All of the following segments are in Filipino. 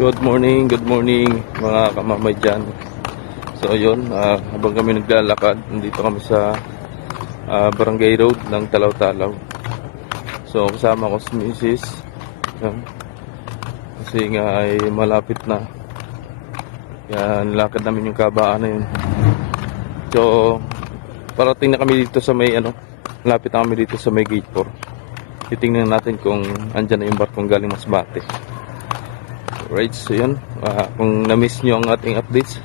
Good morning mga kamamay dyan. So yun, habang kami naglalakad, nandito kami sa Barangay Road ng Talaw-Talaw. So kasama ko si Mrs. Yan. Kasi nga ay malapit na. Kaya nilakad namin yung kabaan na yun. So parating na kami dito sa may malapit na kami dito sa may gate 4. Titingnan natin kung andyan na yung barkong galing Masbate. Right, so yun, kung na-miss nyo ang ating updates,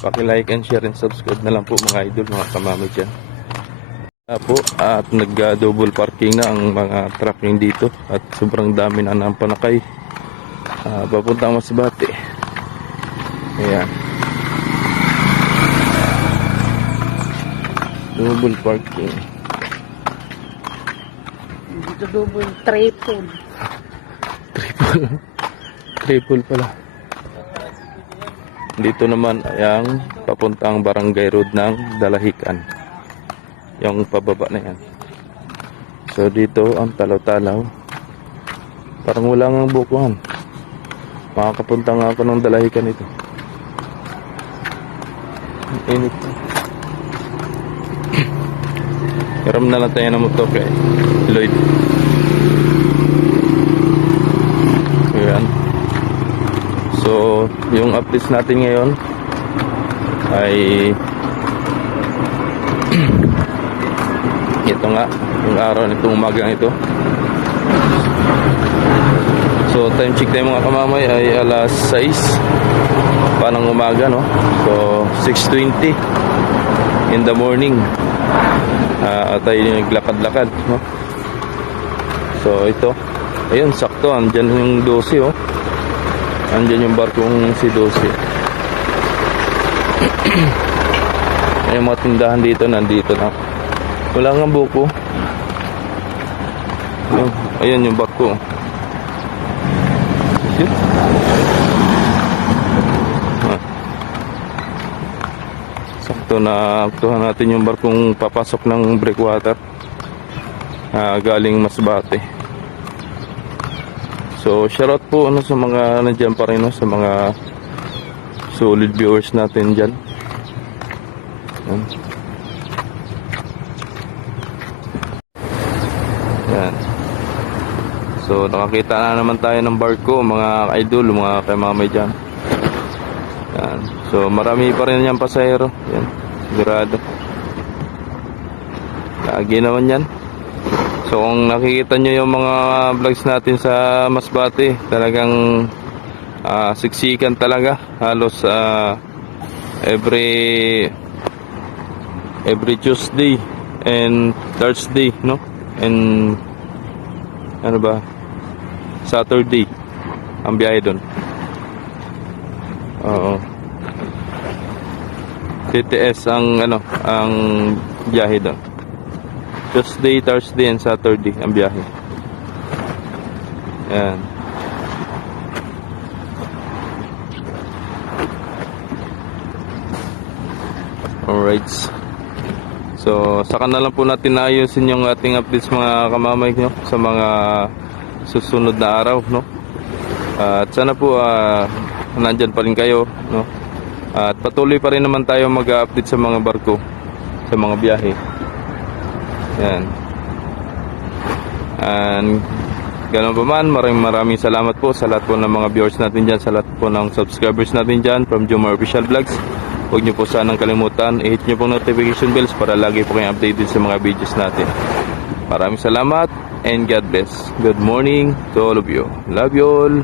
paki-like and share and subscribe na lang po mga idol, mga kamamay dyan. At nag-double parking na ang mga trucking dito at sobrang dami na ng panakay papunta Masbate. Ayan, double parking. Dito double, triple. Triple pala. Dito naman ang papuntang Barangay Road ng Dalahican. Yung pababa na yan. So dito ang Talaw-Talaw. Parang wala nga bukuhan. Makakapunta nga ako ng Dalahican ito. Init. Karam na lang tayo ng motor kay Lloyd. Ayan. So, yung updates natin ngayon ay ito nga, yung araw nitong umagang ito. So, time check tayo mga kamamay ay alas 6 panang umaga, no? So, 6:20 in the morning. Tayo naglakad-lakad, no? So, ito. Ayun, sakto. Andyan yung 12, oh. Andyan yung barkong si 12. Yung mga tindahan dito, nandito na. Wala nga buko. Ayun yung barko. Sakto na aktuhan natin yung barkong papasok ng breakwater. Galing Masbate. So, shoutout po sa mga nandiyan pa rin, no? Sa mga solid viewers natin dyan. Yan. Yan. So, nakakita na naman tayo ng barko, mga idol, mga kamamay dyan. Yan. So, marami pa rin yan pasahero. Yan. Sigurado. Lagi naman yan. So kung nakikita nyo yung mga vlogs natin sa Masbate, talagang siksikan talaga. Halos every Tuesday and Thursday, no? And ano ba? Saturday ang biyahe doon. Oo. TTS ang biyahe doon. Tuesday, Thursday, and Saturday ang biyahe. Yan. Alright. So, saka na lang po natin ayusin yung ating updates mga kamamay, no? Sa mga susunod na araw, no? At sana po nandyan pa rin kayo, no? At patuloy pa rin naman tayo mag-update sa mga barko, sa mga biyahe. Yan. And ganoon pa man, maraming salamat po sa lahat po ng mga viewers natin dyan, sa lahat po ng subscribers natin dyan from Jomar Official Vlogs. Huwag nyo po sanang kalimutan, i-hit nyo po notification bells para lagi po kayong updated sa mga videos natin. Maraming salamat and God bless. Good morning to all of you. Love you all.